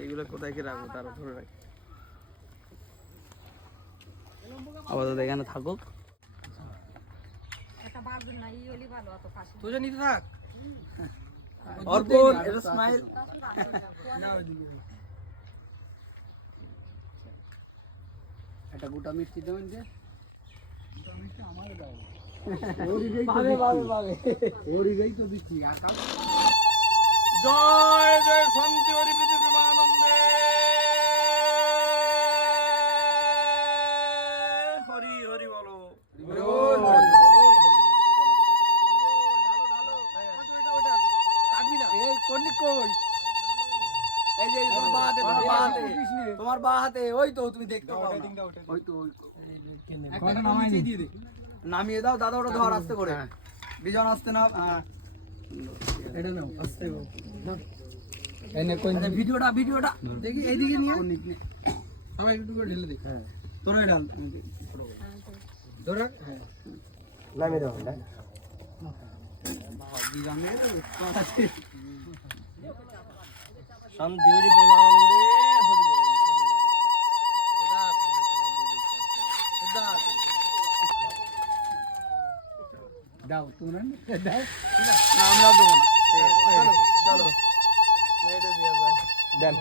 এইগুলো কোথায় কি রাখবো তারা ধরে রাখি আপাতত এখানে থাকুক তুই নিতে থাক অর্পণ এটা স্মাইল একটা গোটা মিষ্টি দেবেন যে জয় জয় শান্তি হরি পৃথিবীমানন্দে হরি হরি বলো তোমার বা হাতে ওই তো তুমি দেখতে পাও ওই তো নামিয়ে দাও দাদা ওটা ধর আস্তে করে বিজন আসতে না এটা নাও আস্তে ভিডিওটা দেখি এইদিকে নিয়ে সবাই একটু করে ঢেলে দেখ তোরা ডাল ধরা নামিয়ে দাও না শান্তি হরি প্রেমানন্দে হরি বল দাও তোমরা দাও আমরা দেবো না চলো এটা দিয়ে যায় দেন